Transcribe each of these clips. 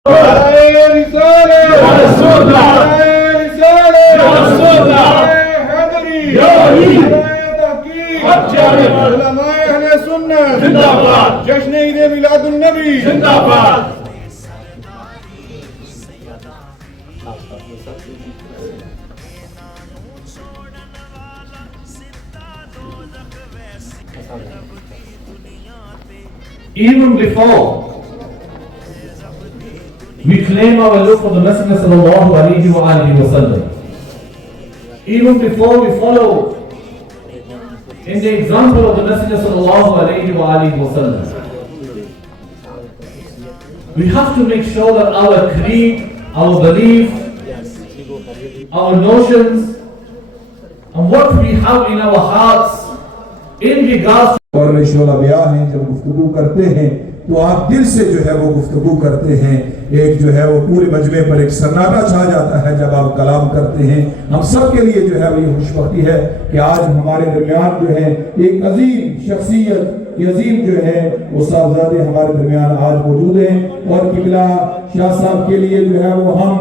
جشن عید میلاد النبی زندہ باد. Even before we claim our love for the Messenger sallallahu alaihi wa sallam, even before we follow in the example of the Messenger sallallahu alaihi wa sallam, we have to make sure that our creed, our belief, our notions, and what we have in our hearts in regards اور شعلہ بیاں ہیں جب گفتگو کرتے ہیں تو آپ دل سے جو ہے وہ گفتگو کرتے ہیں. ایک جو ہے وہ پورے مجمع پر ایک سناٹا چھا جاتا ہے جب آپ کلام کرتے ہیں. ہم سب کے لیے جو ہے وہ یہ خوشبختی ہے کہ آج ہمارے درمیان جو ہے ایک عظیم شخصیت، یہ عظیم جو ہے وہ صاحبزادے ہمارے درمیان آج موجود ہیں. اور قبلہ شاہ صاحب کے لیے جو ہے وہ ہم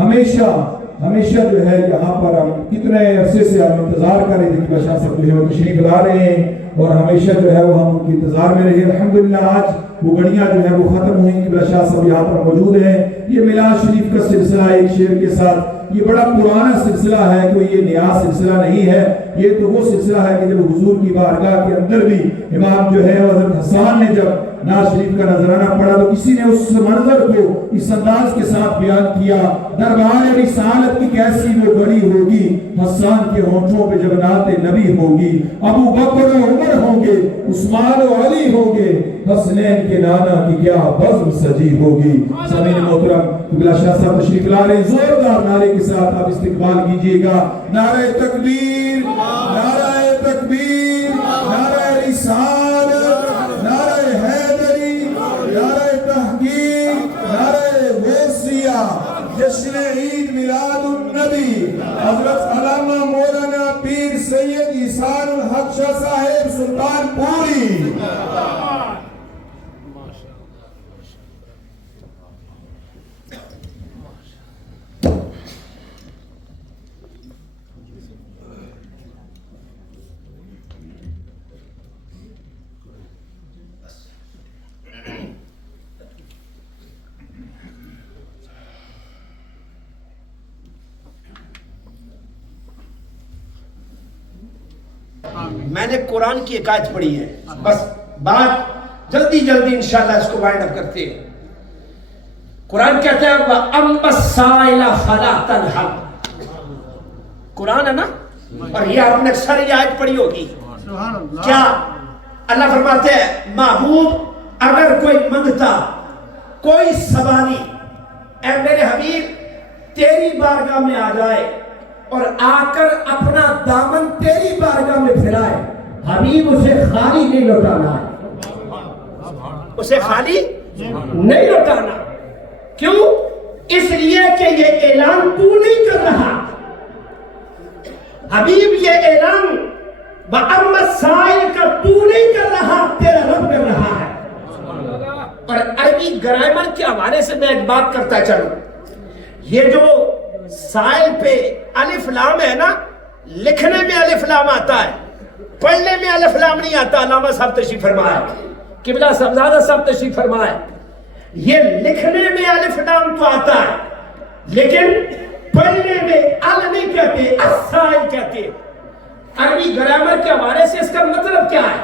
ہمیشہ جو ہے یہاں پر ہم کتنے عرصے سے ہم انتظار کر رہے تھے کہ شاہ صاحب جو ہے وہ تشریف لا رہے ہیں اور ہمیشہ جو ہے وہ ہم ان کے انتظار میں رہے. الحمدللہ آج وہ گھڑیاں جو ہے وہ ختم ہوئیں. قبلہ شاہ صاحب یہاں پر موجود ہیں. یہ میلاد شریف کا سلسلہ ایک شعر کے ساتھ یہ بڑا پرانا سلسلہ ہے، کوئی یہ نیا سلسلہ نہیں ہے. یہ تو وہ سلسلہ ہے کہ جب حضور کی بارگاہ کے اندر بھی امام جو ہے حضرت حسان نے جب ناز شریف کا نذرانہ پڑھا تو کسی نے اس منظر کو اس انداز کے ساتھ بیان کیا، دربار رسالت کی کیسی وہ گھڑی ہوگی، حسان کے ہونٹوں پہ جب نعت نبی ہوگی، ابو بکر و عمر ہوں گے، عثمان و علی ہوں گے، حسنین کے نانا کی کیا بزم سجی ہوگی. سامعین محترم قبلہ شاہ صاحب تشریف لا رہے ہیں. زوردار نعرے کے ساتھ آپ استقبال کیجئے گا. نعرہ تکبیر، نعرہ تکبیر، نعرہ رسالت، نعرہ حیدری، نعرہ تحقیق، نعرہ غوثیہ. جشن عید میلاد النبی حضرت علامہ مولانا پیر سید احسان الحق شاہ صاحب سلطان پوری. میں نے قرآن کی ایک آیت پڑھی ہے، بس بات جلدی انشاءاللہ اس کو وائنڈ اپ کرتے ہیں. قرآن کہتا ہے وَأَمَّا السَّائِلَ فَلَا تَنْهَرْ. قرآن ہے نا، اور یہ آپ نے اکثر یہ آیت پڑھی ہوگی. کیا اللہ فرماتے ہیں محبوب اگر کوئی منگتا، کوئی سوالی، اے میرے حبیب تیری بارگاہ میں آ جائے اور آ کر اپنا دامن تیری بارگاہ میں پھیلائے، حبیب اسے خالی نہیں لوٹانا ہے، اسے خالی نہیں لوٹانا. کیوں؟ اس لیے کہ یہ اعلان تو نہیں کر رہا حبیب، یہ اعلان وَأَمَّا السَّائِلَ کا تو نہیں کر رہا، تیرا رب کر رہا ہے. اور عربی گرامر کے حوالے سے میں ایک بات کرتا چلوں. یہ جو سائل پہ الف لام ہے نا، لکھنے میں الف لام آتا ہے، پڑھنے میں الف لام نہیں آتا. علامہ صاحب تشریف فرمائے، قبلہ صاحبزادہ صاحب تشریف فرمائے. یہ لکھنے میں الف لام تو آتا ہے لیکن پڑھنے میں ال نہیں کہتے، السائل کہتے. عربی گرامر کے حوالے سے اس کا مطلب کیا ہے؟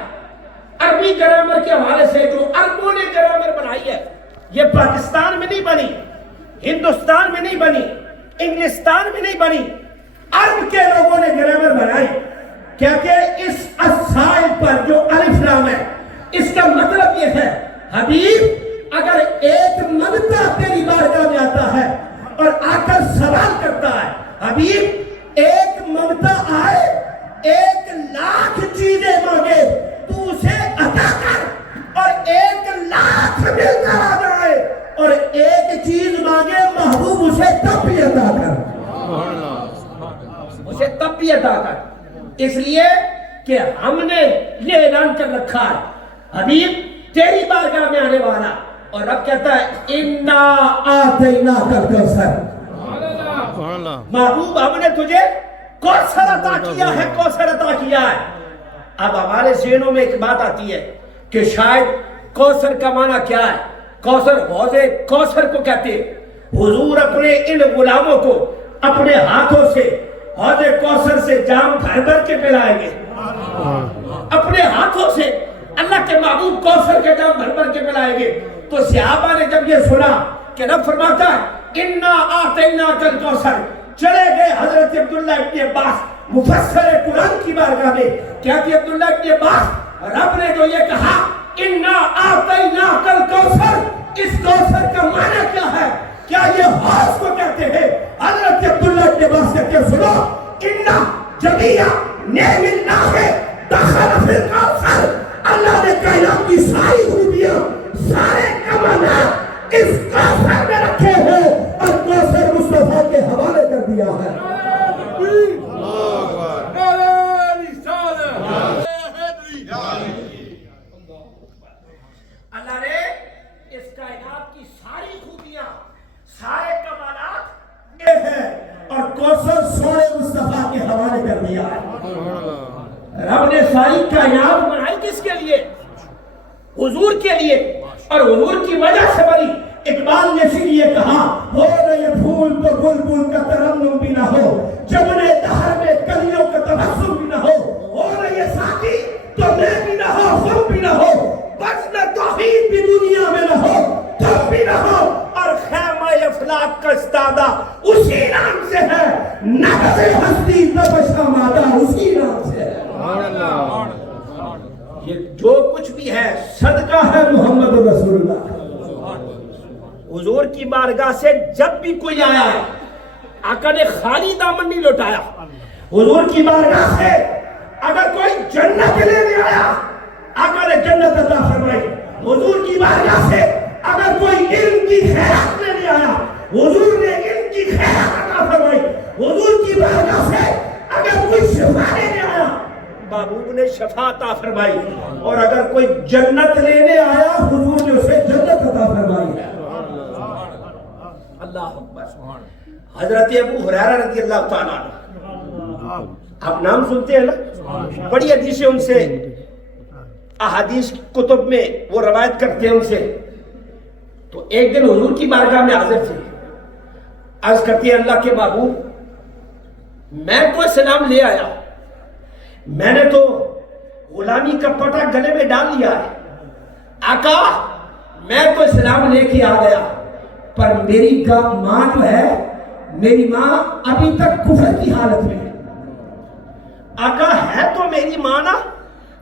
عربی گرامر کے حوالے سے جو عربوں نے گرامر بنائی ہے، یہ پاکستان میں نہیں بنی، ہندوستان میں نہیں بنی، انگلستان میں نہیں بنی، عرب کے لوگوں نے گرامر بنائی. کیا کہ اس السائل پر جو الف لام ہے اس کا مطلب یہ ہے حبیب اگر ایک منگتا تیری بارگاہ میں آتا ہے اور آ کر سوال کرتا ہے، حبیب ایک منگتا آئے، 1,00,000 چیزیں مانگے تو اسے عطا کر، اور 1,00,000 مل کر آ جائے اور ایک چیز مانگے محبوب اسے تب بھی عطا کر، اسے تب بھی عطا کر. اس لیے کہ ہم نے یہ اعلان کر رکھا ہے حبیب تیری بارگاہ میں آنے والا اور رب کہتا ہے انا آتینا کل کوثر، محبوب ہم نے تجھے کوثر عطا کیا ہے، کوثر عطا کیا ہے۔ اب ہمارے ذہنوں میں ایک بات آتی ہے کہ شاید کوثر کا معنی کیا ہے؟ کوثر حوض کوثر کو کہتے ہیں۔ حضور اپنے ان غلاموں کو اپنے ہاتھوں سے حوض کوثر سے جام بھر بھر کے پلائیں گے، اپنے ہاتھوں سے اللہ کے محبوب کوثر کے جام بھر بھر کے پلائیں گے۔ تو صحابہ نے جب یہ سنا کہ رب فرماتا ہے انا آتینا کل کوثر، چلے گئے حضرت عبداللہ ابن عباس مفسر قرآن کی بارگاہ میں، کہتے عبداللہ ابن عباس رب نے جو یہ کہا انا آتینا کل کوثر، اس کوثر کا معنی کیا ہے؟ کیا یہ حوض کو کہتے ہیں؟ حضرت عبداللہ ابن عباس کہتے ہیں سنو، انا جمیع نعم اللہ دخل فی الکوثر، اللہ نے کائنات کی ساری خوبیاں، سارے کمالات اس کوثر میں رکھے ہیں اور کوثر مصطفیٰ کے حوالے کر دیا ہے۔ اللہ نے اس کائنات کی ساری خوبیاں، سارے کمالات یہ ہیں اور کوثر سونے مصطفیٰ کے حوالے کر دیا ہے۔ رب نے ساری کائنات بنائی کس کے لیے؟ حضور کے لیے، اور حضور کی وجہ سے بنی۔ اقبال نے اسی لیے کہا ہو نہ یہ پھول تو بلبل کا ترنم بھی نہ ہو، جبنے دہر میں کلیوں کا تبسم بھی نہ ہو نہ یہ ساقی تو میں بھی نہ ہو، خم بھی نہ ہو، بس نہ توحید بھی دنیا میں نہ ہو، تب بھی نہ ہو، اور خیمہ افلاک کا استادہ اسی نام سے ہے، نفس ہستی تبشہ مادہ اسی نام سے ہے۔ یہ جو کچھ بھی ہے صدقہ ہے محمد رسول اللہ۔ حضور کی بارگاہ سے جب بھی کوئی آیا ہے آقا نے خالی دامن نہیں لوٹایا۔ حضور کی بارگاہ سے اگر کوئی جنت لینے آیا آقا نے جنت عطا فرمائی۔ حضور کی بارگاہ سے اگر کوئی علم کی خیرات لینے آیا حضور نے علم کی خیرات عطا فرمائی۔ حضور کی بارگاہ سے اگر کوئی شفا لینے آیا محبوب نے شفا عطا فرمائی، اور اگر کوئی جنت لینے آیا حضور نے اسے جنت عطا فرمائی ہے۔ اللہ اکبر۔ حضرت ابو ہریرہ رضی اللہ تعالیٰ عنہ، آپ نام سنتے ہیں نا، بڑی حدیثیں ان سے، احادیث کتب میں وہ روایت کرتے ہیں ان سے۔ تو ایک دن حضور کی بارگاہ میں حاضر تھے، عرض کرتی ہے اللہ کے محبوب میں تو اسلام لے آیا، میں نے تو غلامی کا پٹا گلے میں ڈال لیا ہے، آقا میں تو اسلام لے کے آ گیا، پر میری ماں جو ہے، میری ماں ابھی تک کفر کی حالت میں ہے۔ آقا ہے تو میری ماں نا،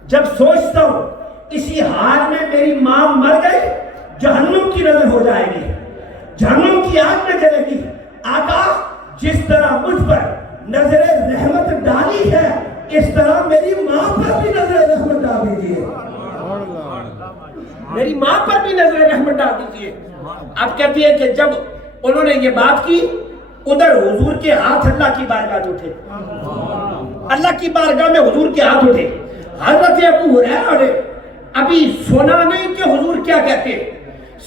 جب سوچتا ہوں اسی حال میں میری ماں مر گئی جہنم کی نظر ہو جائے گی، جہنم کی آگ میں جلے گی۔ آقا جس طرح مجھ پر نظر رحمت ڈالی ہے اس طرح میری ماں پر بھی نظر رحمت ڈال دیجیے، میری ماں پر بھی نظر رحمت ڈال دیجیے۔ اب کہتی ہے کہ جب انہوں نے یہ بات کی ادھر حضور کے ہاتھ اللہ کی بارگاہ اٹھے، اللہ کی بارگاہ میں حضور کے ہاتھ اٹھے۔ حضرت ابو ہریرہ نے ابھی سنا نہیں کہ حضور کیا کہتے،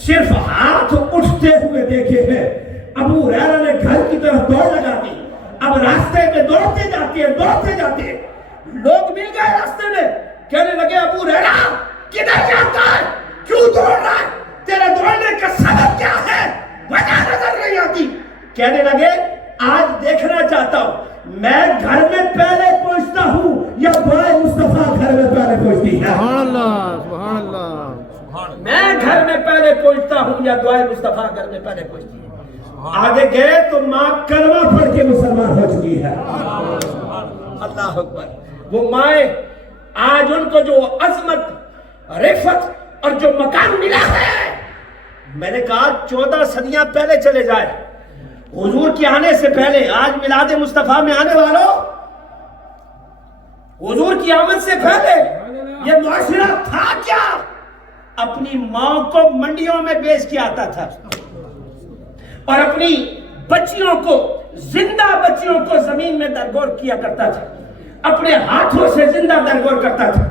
صرف ہاتھ اٹھتے ہوئے دیکھے ہیں۔ ابو ہریرہ نے گھر کی طرف دوڑ لگا دی، اب راستے میں دوڑتے جاتے ہیں، لوگ مل گئے راستے میں، کہنے لگے ابو ہریرہ کدھر جاتا ہے، کیوں دوڑ رہا ہے، تیرے دوڑنے کا سبب کیا ہے، وجہ نظر نہیں آتی۔ کہنے لگے آج دیکھنا چاہتا ہوں میں گھر میں پہلے پہنچتا ہوں یا دعائے مصطفیٰ گھر میں پہلے پہنچتی ہے۔ سبحان اللہ، میں گھر میں پہلے پہنچتا ہوں یا دعائے مصطفیٰ گھر میں پہلے پہنچتی ہے۔ آگے گئے تو ماں کلمہ پڑھ کے مسلمان ہو چکی ہے۔ اللہ اکبر۔ وہ مائیں آج ان کو جو عظمت، رفعت اور جو مقام ملا ہے، میں نے کہا 14 صدیاں پہلے چلے جائے حضور کے آنے سے پہلے، آج میلاد مصطفیٰ میں آنے والوں حضور کی آمد سے پہلے یہ معاشرہ تھا کیا؟ اپنی ماں کو منڈیوں میں بیچ کے آتا تھا اور اپنی بچیوں کو، زندہ بچیوں کو زمین میں درگور کیا کرتا تھا، اپنے ہاتھوں سے زندہ درگور کرتا تھا،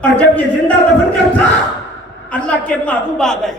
اور جب یہ زندہ دفن کرتا اللہ کے محبوب آ گئے،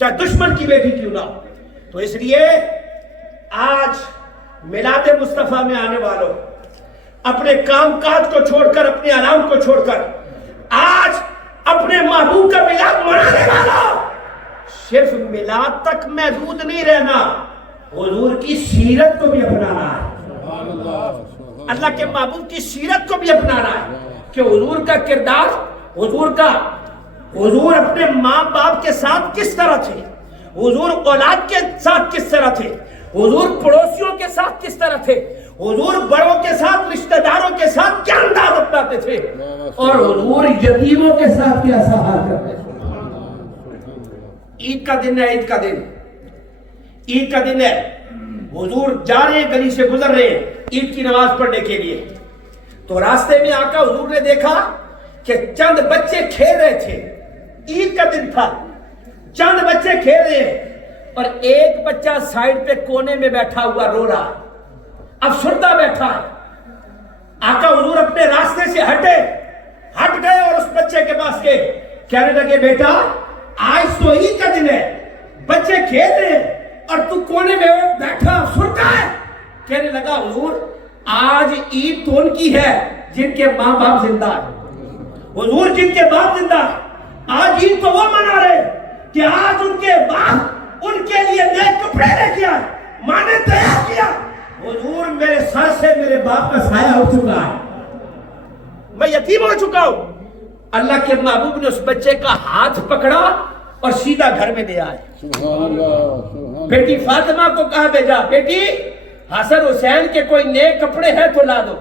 چاہے دشمن کی بیٹی کیوں نہ ہو. تو اس لیے آج میلاد مصطفیٰ میں آنے والوں اپنے کام کاج کو چھوڑ کر, اپنے آرام کو چھوڑ کر آج اپنے محبوب کا میلاد منانے والا صرف میلاد تک محدود نہیں رہنا, حضور کی سیرت کو بھی اپنانا ہے. اللہ کے محبوب کی سیرت کو بھی اپنانا ہے کہ حضور کا کردار, حضور اپنے ماں باپ کے ساتھ کس طرح تھے, حضور اولاد کے ساتھ کس طرح تھے, حضور پڑوسیوں کے ساتھ کس طرح تھے, حضور بڑوں کے ساتھ, رشتہ داروں کے ساتھ کیا انداز اپناتے تھے, اور حضور یتیموں کے ساتھ کیا سہار کرتے تھے. عید کا دن ہے, عید کا دن ہے, حضور جا رہے ہیں, گلی سے گزر رہے ہیں عید کی نماز پڑھنے کے لیے. تو راستے میں آ کر حضور نے دیکھا کہ چند بچے کھیل رہے تھے. عید کا دن تھا, چند بچے کھیل رہے ہیں اور ایک بچہ سائیڈ پہ کونے میں بیٹھا ہوا رو رہا, افسردہ بیٹھا ہے. آقا حضور اپنے راستے سے ہٹ گئے اور اس بچے کے پاس گئے, کہنے لگے بیٹا آج تو عید کا دن ہے, بچے کھیل رہے ہیں اور تو کونے میں بیٹھا افسردہ ہے. کہنے لگا حضور آج عید تو ان کی ہے جن کے ماں باپ زندہ ہے, حضور جن کے باپ زندہ ہے, آج عید تو وہ منا رہے کہ آج ان کے باپ ان کے لیے نئے کپڑے لے کے آئے, ماں نے تیار کیا. حضور میرے سر سے میرے باپ کا سایہ ہو چکا ہے, میں یتیم ہو چکا ہوں. اللہ کے محبوب نے اس بچے کا ہاتھ پکڑا اور سیدھا گھر میں لے آئے. بیٹی فاطمہ کو کہا بھیجا, بیٹی حسن حسین کے کوئی نئے کپڑے ہیں تو لا دو.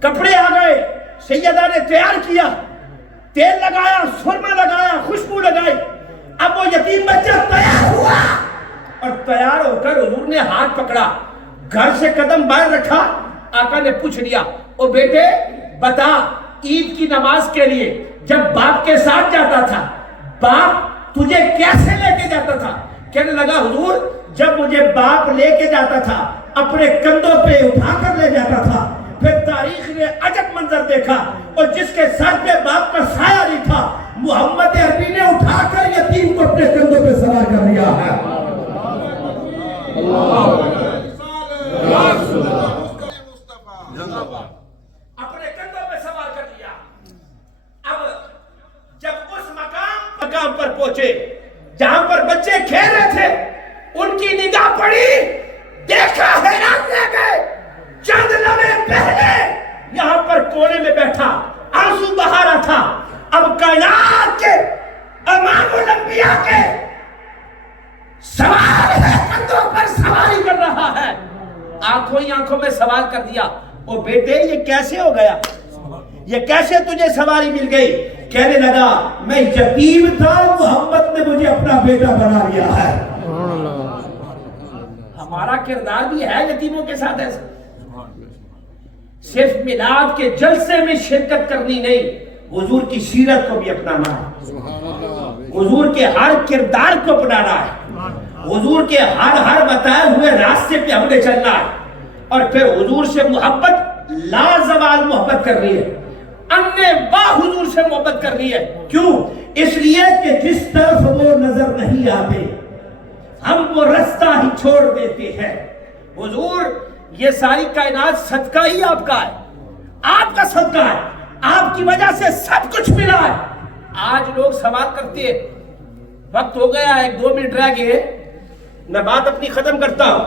کپڑے آ گئے, سیدہ نے تیار کیا, تیل لگایا, سرما لگایا, خوشبو لگائی. اب وہ یتیم بچہ تیار ہوا اور تیار ہو کر حضور نے ہاتھ پکڑا, گھر سے قدم باہر رکھا. آقا نے پوچھ لیا, او بیٹے بتا عید کی نماز کے لیے جب باپ کے ساتھ جاتا تھا, باپ تجھے کیسے لے کے جاتا تھا؟ کہنے لگا حضور جب مجھے باپ لے کے جاتا تھا اپنے کندھوں پہ اٹھا کر لے جاتا تھا. پھر تاریخ نے عجب منظر دیکھا, اور جس کے سر پہ باپ کا سایہ نہیں تھا محمد عربی نے اٹھا کر یتیم کو اپنے کندھوں پہ سوار کر لیا ہے. اپنے کندھوں پہ سوار کر لیا. اب جب اس مقام پر پہنچے جہاں پر بچے کھیل رہے تھے, ان کی نگاہ پڑی, دیکھا, حیران رہ گئے. چند لمحے پہلے یہاں پر کونے میں بیٹھا آنسو بہا رہا تھا, اب کائنات کے امام الانبیاء کے سوار ہے, کندھوں پر سواری کر رہا ہے. آنکھوں ہی آنکھوں میں سوال کر دیا, او بیٹے یہ کیسے ہو گیا, یہ کیسے تجھے سواری مل گئی؟ کہنے لگا میں یتیم تھا, محمد نے مجھے اپنا بیٹا بنا لیا ہے. ہمارا کردار بھی ہے یتیموں کے ساتھ ایسا. صرف میلاد کے جلسے میں شرکت کرنی نہیں, حضور کی سیرت کو بھی اپنانا ہے, حضور کے ہر کردار کو اپنانا ہے, حضور کے ہر بتائے ہوئے راستے پہ ہم نے چلنا ہے, اور پھر حضور سے محبت لازوال محبت کرنی ہے, انے با حضور سے محبت کرنی ہے. کیوں؟ اس لیے کہ جس طرف وہ نظر نہیں آتے ہم وہ رستہ ہی چھوڑ دیتے ہیں. حضور یہ ساری کائنات صدقہ ہی آپ کا ہے, آپ کا صدقہ ہے, آپ کی وجہ سے سب کچھ ملا ہے. آج لوگ سوال کرتے ہیں, وقت ہو گیا, 1-2 منٹ رہ گئے, میں بات اپنی ختم کرتا ہوں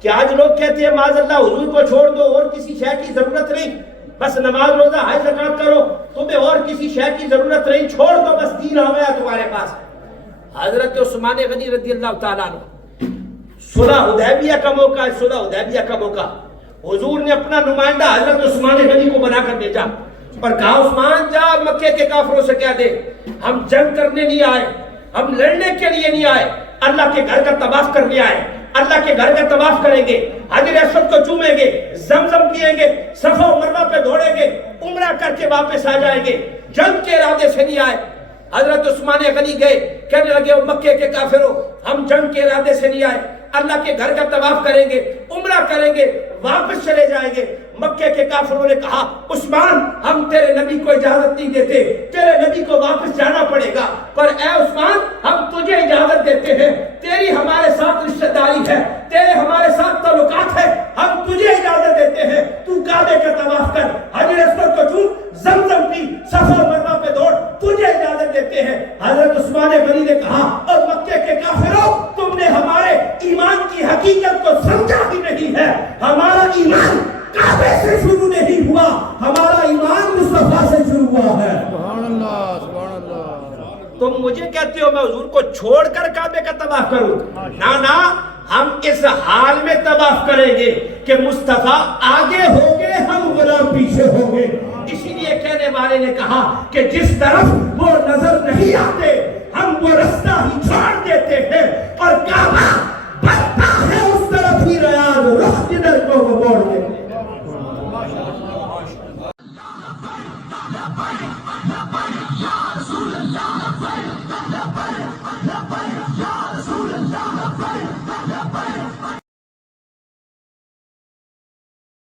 کہ آج لوگ کہتے ہیں معاذ اللہ حضور کو چھوڑ دو, اور کسی شے کی ضرورت نہیں, بس نماز روزہ حج زکات کرو, تمہیں اور کسی شے کی ضرورت نہیں, چھوڑ دو, بس دین آ گیا تمہارے پاس. حضرت عثمان غنی رضی اللہ تعالیٰ عنہ, صلح حدیبیہ کا موقع ہے, صلح حدیبیہ کا موقع, حضور نے اپنا نمائندہ حضرت عثمان غنی کو بنا کر بھیجا اور کہا عثمان جا مکے کے کافروں سے کہہ دے ہم جنگ کرنے نہیں آئے, ہم لڑنے کے لیے نہیں آئے, اللہ کے گھر کا طواف کرنے آئے, اللہ کے گھر کا طواف کریں گے, حجر اسود کو چومیں گے, زمزم پیئیں گے, صفا و مروہ پہ دوڑیں گے, عمرہ کر کے واپس آ جائیں گے, جنگ کے ارادے سے نہیں آئے. حضرت عثمان غنی گئے, کہنے لگے مکے کے کافروں ہم جنگ کے ارادے سے نہیں آئے, اللہ کے گھر کا طواف کریں گے, عمرہ کریں گے, واپس چلے جائیں گے, مکے کے کافروں نے کہا عثمان ہم تیرے نبی کو اجازت نہیں دیتے، تیرے نبی کو واپس جانا پڑے گا، پر اے عثمان ہم تجھے اجازت دیتے ہیں، تیری ہمارے ساتھ رشتہ داری ہے، تیرے ہمارے ساتھ تعلقات ہے، ہم تجھے اجازت دیتے ہیں، تو کعبے کا طواف کر، حجر اسود کو چھو، زمزم پی، صفا مروا پہ دوڑ، تجھے اجازت دیتے ہیں۔ حضرت عثمان غنی نے کہا اور مکے کے کافروں تم نے ہمارے ایمان کی حقیقت کو سمجھا ہی نہیں ہے، ہمارا ایمان کعبے سے شروع نہیں ہوا، ہمارا ایمان مصطفیٰ سے شروع ہوا ہے۔ سبحان اللہ سبحان اللہ۔ تم مجھے کہتے ہو میں حضور کو چھوڑ کر کعبے کا طواف کروں؟ نہ ہم اس حال میں طواف کریں گے کہ مصطفیٰ آگے ہوگے، ہم غلام پیچھے ہوگے۔ اسی لیے کہنے والے نے کہا کہ جس طرف وہ نظر نہیں آتے ہم وہ رستہ ہی چھوڑ دیتے ہیں، اور کعبہ